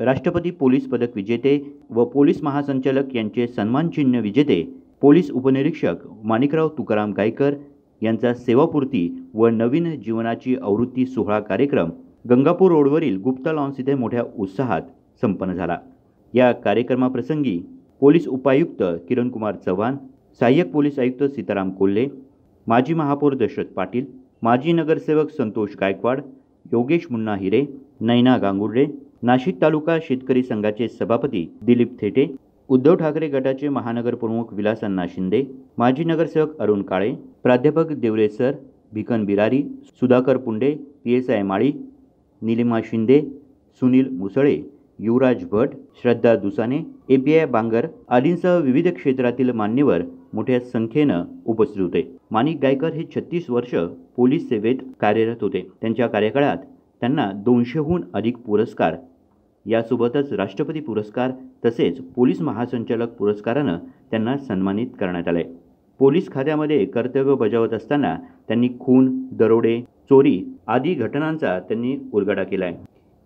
राष्ट्रपती पोलीस पदक विजेते व पोलीस महासंचालक यांचे सन्मानचिन्ह विजेते पोलीस उपनिरीक्षक माणिकराव तुकाराम गायकर यांचा सेवापूर्ती व नवीन जीवनाची आवृत्ती सोहळा कार्यक्रम गंगापूर रोडवरील गुप्ता लॉन्स येथे मोठ्या उत्साहात संपन्न झाला। या कार्यक्रमाप्रसंगी पोलीस उपायुक्त किरणकुमार चव्हाण, सहाय्यक पोलीस आयुक्त सीताराम कोल्हे, माजी महापौर दशरथ पाटील, माजी नगरसेवक संतोष गायकवाड, योगेश मुन्ना हिरे, नैना गांगुर्डे, नाशिक तालुका शेतकरी संघाचे सभापती दिलीप थेटे, उद्धव ठाकरे गटाचे महानगर प्रमुख विलास अण्णा शिंदे, माजी नगरसेवक अरुण काळे, प्राध्यापक देवरे सर, भिकन बिरारी, सुधाकर पुंडे, PSI माळी, निलिमा शिंदे, सुनील मुसळे, युवराज भट, श्रद्धा दुसाने, API बांगर आदींसह विविध क्षेत्रातील मान्यवर मोठ्या संख्येनं उपस्थित होते। माणिक गायकर हे 36 वर्ष पोलीस सेवेत कार्यरत होते। त्यांच्या कार्यकाळात त्यांना 200हून अधिक पुरस्कार, यासोबतच राष्ट्रपती पुरस्कार तसेच पोलीस महासंचालक पुरस्कारानं त्यांना सन्मानित करण्यात आले। पोलीस खात्यामध्ये कर्तव्य बजावत असताना त्यांनी खून, दरोडे, चोरी आदी घटनांचा त्यांनी उलगडा केलाय।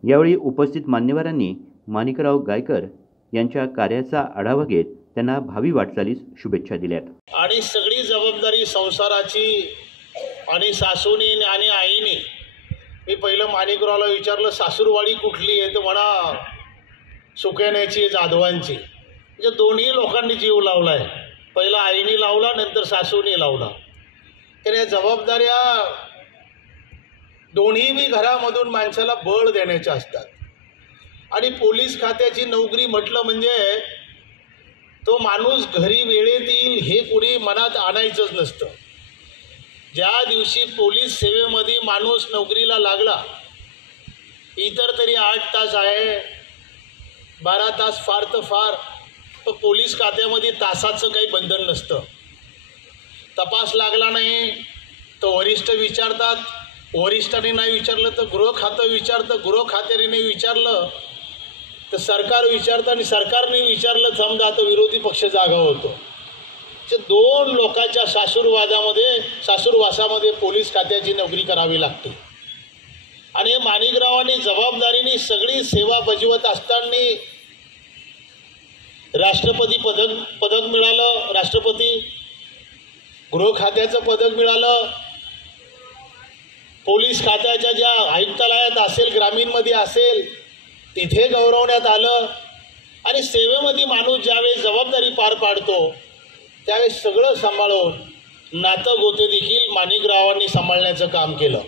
यावेळी उपस्थित मान्यवरांनी माणिकराव गायकर यांच्या कार्याचा आढावा घेत त्यांना भावी वाटचालीस शुभेच्छा दिल्यात। आणि सगळी जबाबदारी संसाराची आणि सासूनी आणि आईनी, मी पहिलं माणिकरावला विचारलं सासूरवाडी कुठली आहे, तर म्हणा सुकेण्याची, जाधवांची। म्हणजे दोन्ही लोकांनी जीव लावलाय, पहिला आईनी लावला, नंतर सासूनी लावला। तर या जबाबदाऱ्या दोन्ही घरामधून माणसाला बळ देण्याच्या असतात। आणि पोलीस खात्याची नोकरी म्हटलं म्हणजे तो माणूस घरी वेळेत येईल हे कोणी मनात आणायचंच नसतं। ज्या दिवशी पोलीस सेवेमध्ये माणूस नोकरीला लागला, इतर तरी 8 तास आहे, 12 तास फार तर फार, पण पोलीस खात्यामध्ये तासाचं काही बंधन नसतं। तपास लागला नाही तर वरिष्ठ विचारतात, वरिष्ठांनी नाही विचारलं तर गृह खातं विचारतं, गृह खात्याने नाही विचारलं तर सरकार विचारतं, आणि सरकारने विचारलं समजा तर विरोधी पक्ष जागा होतो। ते 2 लोकांच्या सासूरवासामध्ये पोलीस खात्याची नोकरी करावी लागते। आणि माणिकरावांनी जबाबदारीने सगळी सेवा बजावत असताना राष्ट्रपती पदक मिळालं, राष्ट्रपती गृह खात्याचं पदक मिळालं, पोलीस खात्याच्या ज्या आयुक्तालयात असेल, ग्रामीणमध्ये असेल, तिथे गौरवण्यात आलं। आणि सेवेमध्ये माणूस ज्यावेळेस जबाबदारी पार पाडतो त्यावेळेस सगळं सांभाळून नातं गोते देखील माणिकरावांनी सांभाळण्याचं काम केलं।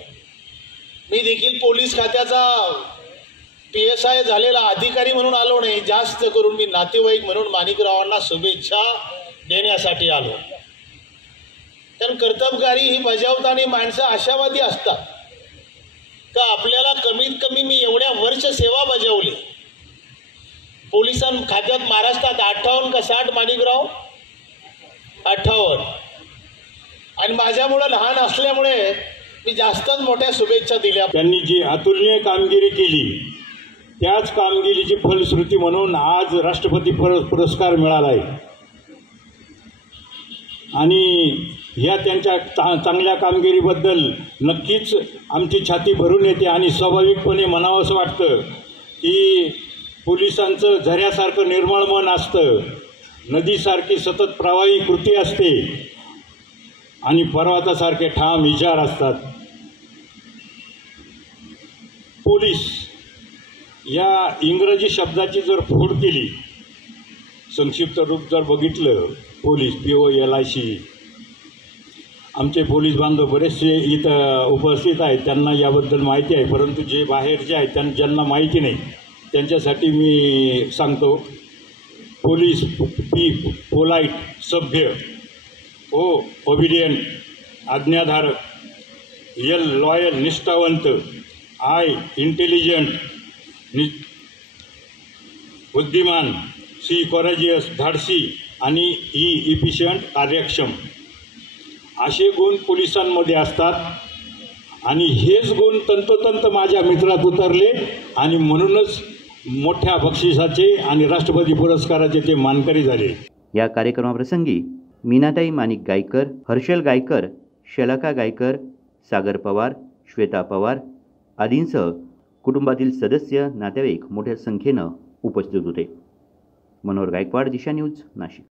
मी देखील पोलीस खात्याचा PSI झालेला अधिकारी म्हणून आलो नाही, जास्त करून मी नातेवाईक म्हणून माणिकरावांना शुभेच्छा देण्यासाठी आलो। कारण कर्तबगारी ही बजावताना माणसं आशावादी असतात का आपल्याला कमीत कमी मी एवढ्या वर्ष सेवा बजावली पोलिसां खात्यात महाराष्ट्रात 58 का 60 माणिकराव 58, आणि माझ्यामुळे लहान असल्यामुळे मी जास्तच मोठ्या शुभेच्छा दिल्या। त्यांनी जी अतुलनीय कामगिरी केली त्याच कामगिरीची फलश्रुती म्हणून आज राष्ट्रपती पुरस्कार मिळाला आहे। आणि या त्यांच्या चांगल्या कामगिरीबद्दल नक्कीच आमची छाती भरून येते आणि स्वाभाविकपणे म्हणावंसं वाटतं की पोलिसांचं झऱ्यासारखं निर्मळ मन असतं, नदीसारखी सतत प्रवाही कृती असते आणि पर्वतासारखे ठाम विचार असतात। पोलीस या इंग्रजी शब्दाची जर फोड केली, संक्षिप्त रूप जर बघितलं, पोलीस POLIC, आमचे पोलीस बांधव बरेचसे इथं उपस्थित आहेत, त्यांना याबद्दल माहिती आहे, परंतु जे बाहेरचे आहेत ज्यांना माहिती नाही त्यांच्यासाठी मी सांगतो। पोलीस पोलाईट, सभ्य, ओबिडियंट, आज्ञाधारक, लॉयल निष्ठावंत, इंटेलिजंट बुद्धिमान, कॉरेजियस धाडसी आणि इफिशियंट कार्यक्षम असे गुण पोलिसांमध्ये असतात। आणि हेच गुण तंतोतंत माझ्या मित्रात उतरले आणि म्हणूनच मोठ्या बक्षिसाचे आणि राष्ट्रपती पुरस्काराचे ते मानकरी झाले। या कार्यक्रमाप्रसंगी मीनाताई माणिक गायकर, हर्षल गायकर, शलाका गायकर, सागर पवार, श्वेता पवार आदींसह कुटुंबातील सदस्य नातेवाईक मोठ्या संख्येनं उपस्थित होते. मनोहर गायकवाड, दिशा न्यूज, नाशिक.